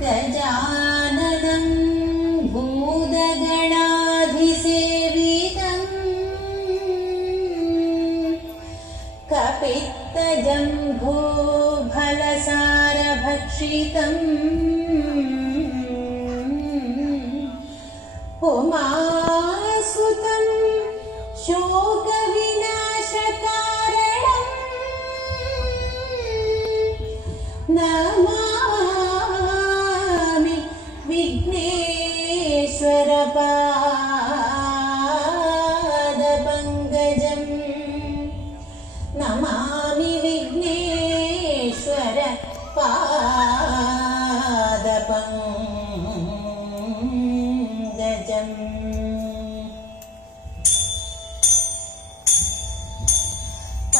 गजाननं भूदगणाधिसेवितम् कपित्तजम्भूफलसारभक्षितम् पुमासुतं शोक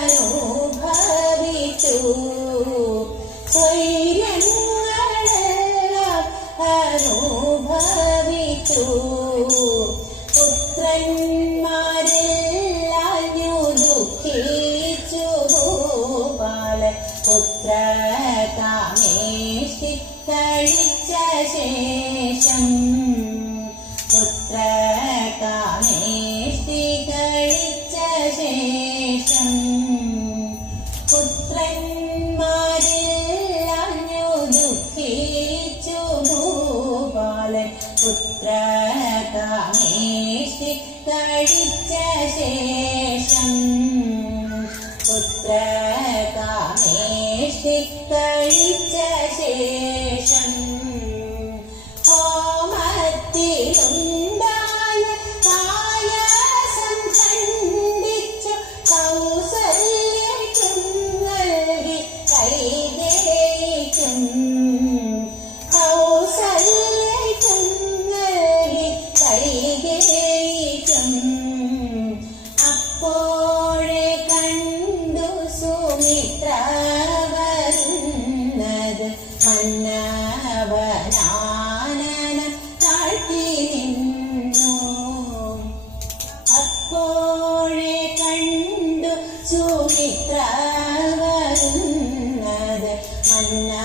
അനുഭവിച്ചു സ്വൈര്യങ്ങളെല്ലാം അനുഭവിച്ചു പുത്രന്മാരെല്ലാഞ്ഞു ദുഃഖിച്ചു ഗോപാല പുത്ര കാമേഷ്ടി കഴിച്ച ശേഷം പുത്രകാമേഷി കഴിച്ച ശേഷം പുത്രകാമേഷി കഴിച്ച ശേഷം ഹോമത്തിലും സുമിത്ര വരുന്നത് മന്നാ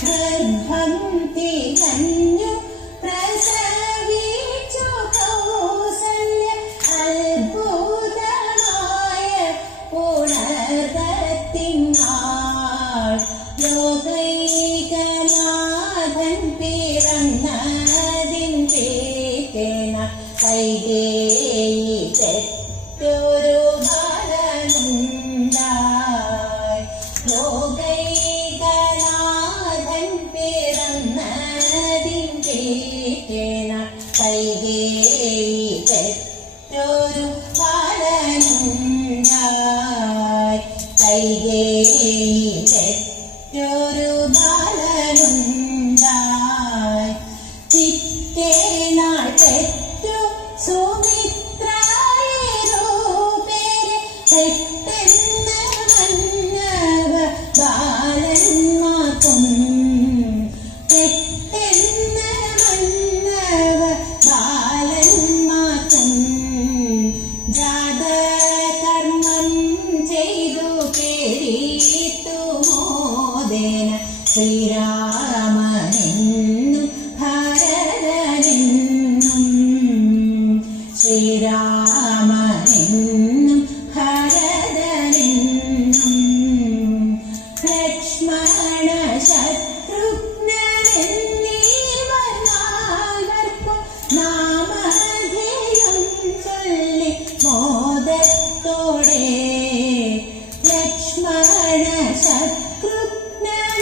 ഗർഭം തികഞ്ഞു പ്രസവിച്ചു കൗസല്യ അത്ഭുതമായ പുണർത്തിനാൾ ലോകൈകനാഥൻ പിറന്നതിൻ പേറ്റന കൈകേ പേറ്റേന കൈകേയി തെറ്റൊരു ഫലമുണ്ടായി കൈകേയി ജാതകർമ്മം ചെയ്തു പേരിട്ടു മോദേന ശ്രീരാമനെന്നും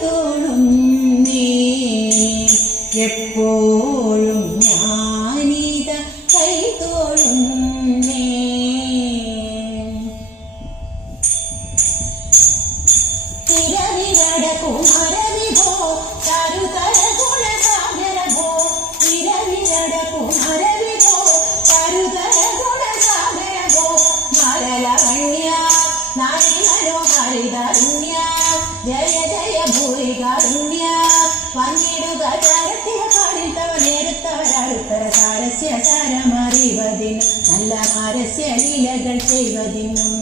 Oh. നേരത്തവരടുത്തര സാരസ്യ സാരമറിവതിനും നല്ല ലീലകൾ ചെയ്വതിനും.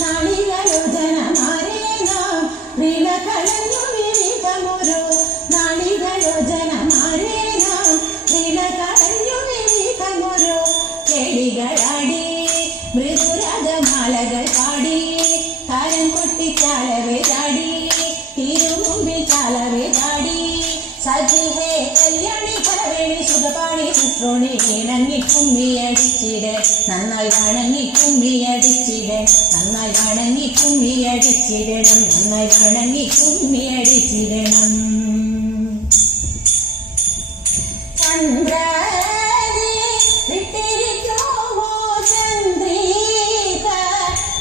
നാളികലോചനമാരേ നാം വിളകളഞ്ഞു വിരിതമൊരു നാളികലോചനമാരേ നാം വിളകളഞ്ഞു വിരിതമൊരു ചെടികളാടി മൃദുരകമാലകൾ പാടി താരം കൊട്ടിച്ചാളവേ ചാടി. സുഖപാണി ശുശ്രൂണി ഇണങ്ങി കുമ്മിയടിച്ചിട്. നന്നായി വണങ്ങി കുമ്മിയടിച്ചിട്. നന്നായി വണങ്ങി കുമ്മിയടിച്ചിടണം. നന്നായി വണങ്ങി കുമ്മിയടിച്ചിടണം. ചന്ദ്രീക.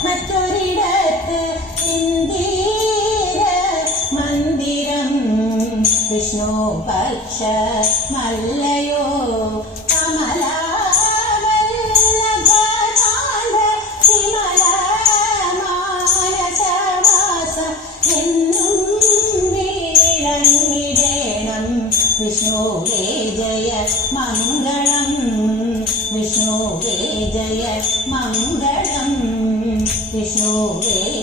മറ്റൊരിടത്ത് ഇന്ദിര മന്ദിരം. വിഷ്ണു പക്ഷ മല്ലയോ വിഷ്ണുവേ ജയ മംഗളം. വിഷ്ണുവേ ജയ മംഗളം. വിഷ്ണുവേ